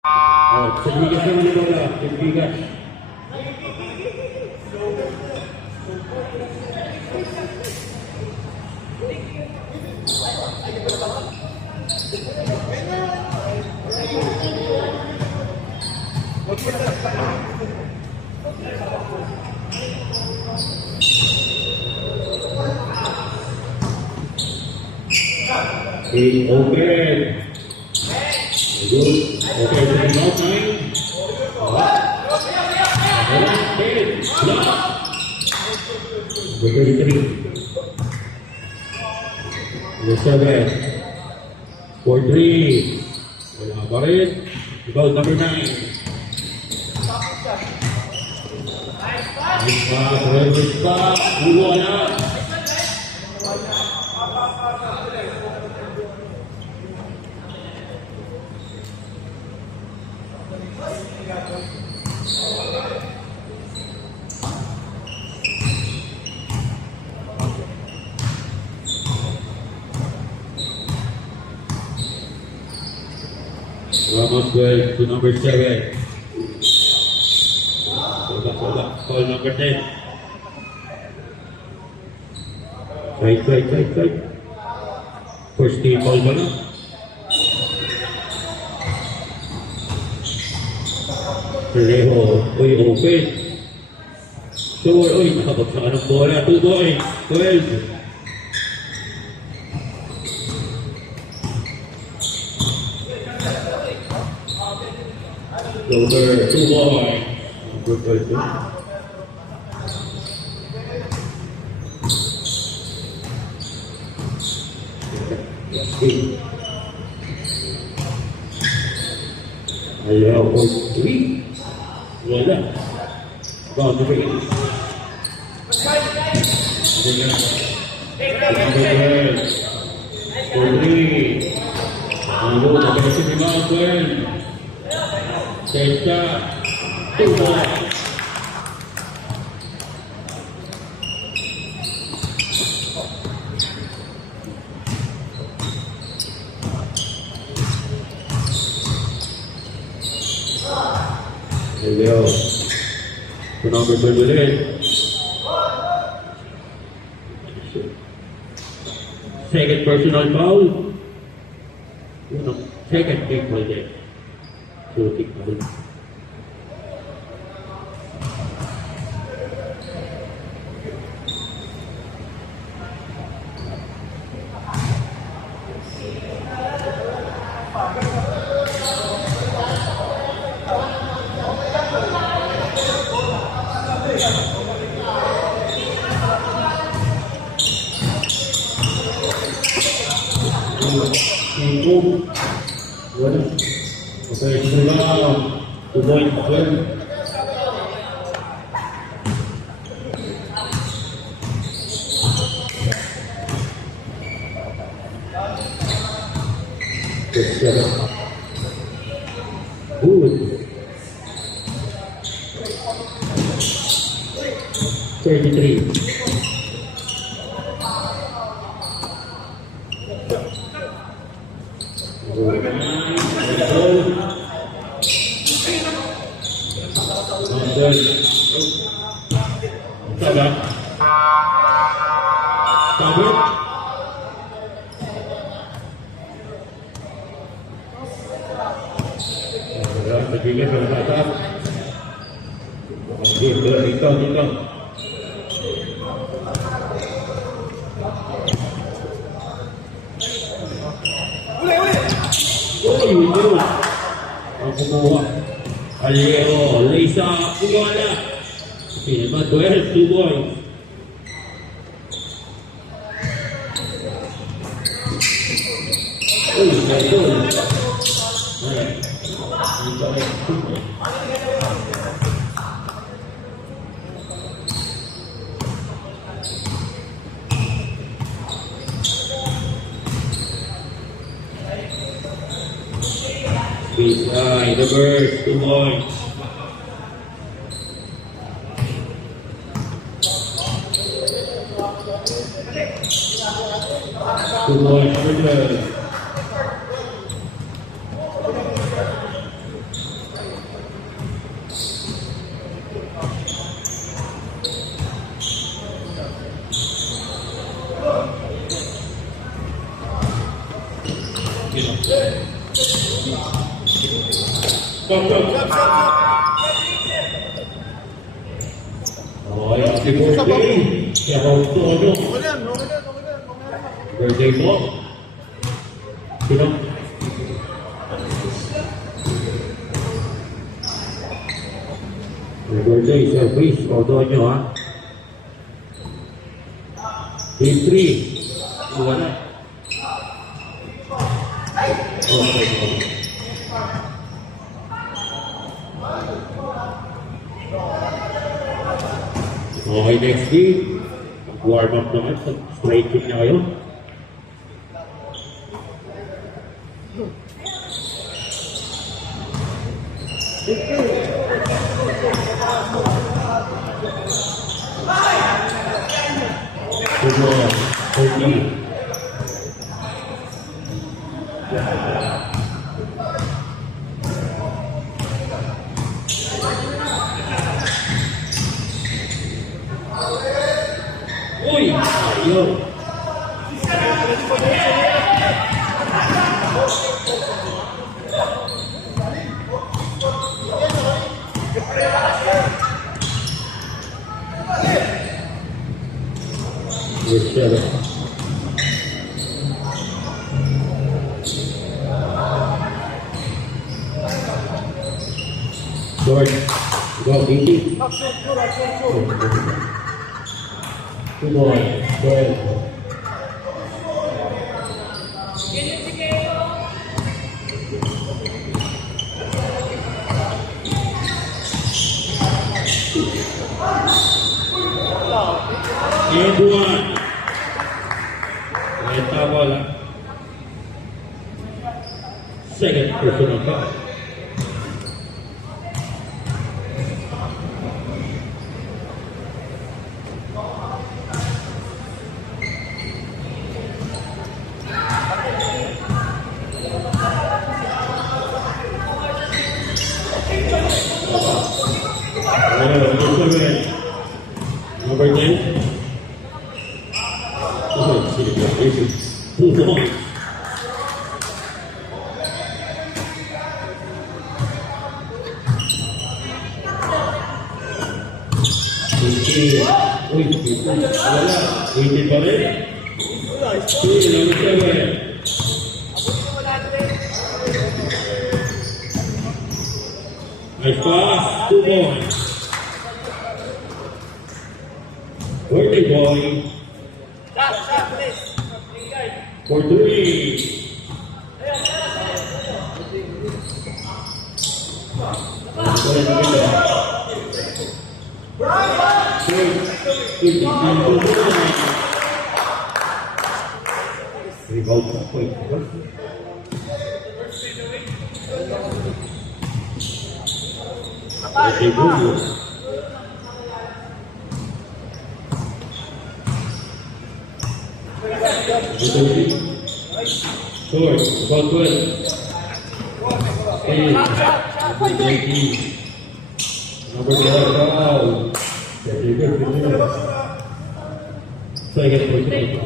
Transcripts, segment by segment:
Bigas naman yung bola. Bigas. Open. Good. Okay, taking out time. Good 33. Good 7. 4-3. Wala pa rin. Goal number 9. Nice pass. Reverse pass. Wala. Ramos 12 to number 7. Call number 10. Right. First team ball ba na? Pareho. Uy, open. Sure. Uy, nakabagsak ka ng bola. 2 boy. 12. Over 2 boy. Good person. Ayaw ko 3. Wala. About to break. For 3. Ano, nagkakasin ni Malcolm. Senta. 2 boy. Leo. To number 28. Second personal foul. Second big foul there. So kick foul. Wala. Okay, sila. 2 points. 12. Good. 33. Dito. Ang kumuha. Aleo, Lisa, Pugala. Pinama 12, 2 boys. Uy, ito. Baseline, the bird, 2 points. Good boy, number 12. Stop, stop. Okay, happy birthday. Kaya kung todo. Birthday mo. Sino? Happy birthday, Sir Chris. Todo nyo, ha? Day 3. Iwan na. Okay. Okay, next game. Warm up naman. Stretching na kayo. Good one. 30. Uy! Ayaw! Yes, sir. Short. Go, easy. Good boy. Go ahead. And one. May tama lang. Second personal foul. Number 10. Oh, see the place. Wala. Pa rin. Nice pass. 2 points. Birthday boy. For 3. Rebound sa point. Birthday boy. Short, about 12. Number 12, foul. Second person.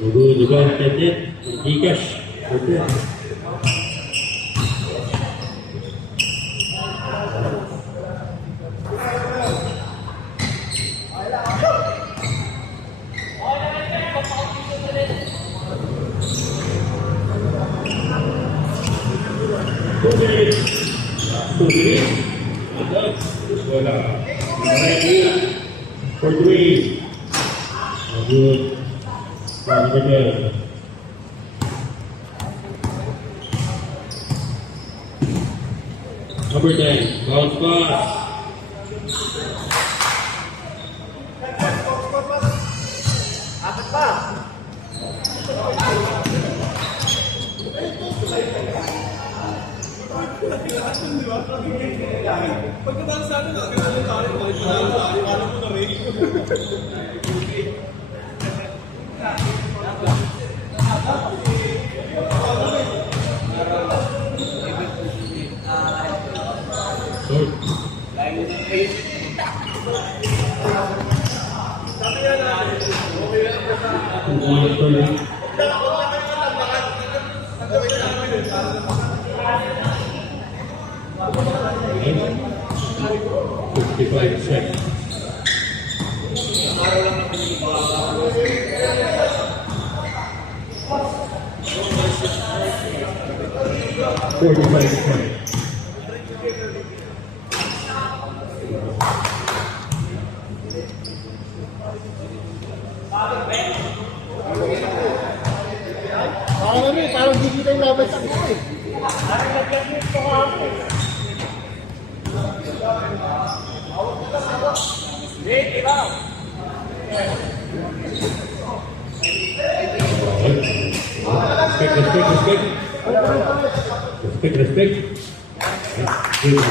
Ibu juga tetet, Gcash, betul. Putri, bola, for 3. Good. Number 10. Number 10, bounce pass. Pagkatapos sa atin, nakakita yung tayo, alam mo na rin. Fifty-five seconds. Forty-five seconds. Parang di kita yung laban sa isa eh. Respect. Respect. Good.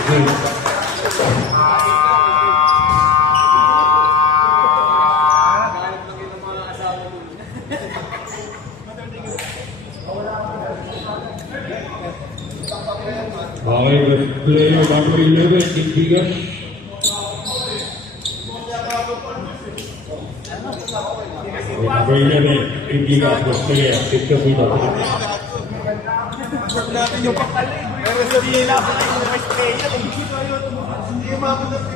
Okay, player number 11, Indigas. Number 11, Indigas, the player, 50 meters. Natin yung pakalit. Pero sabihin na ako na yung first player. Hindi umabot na si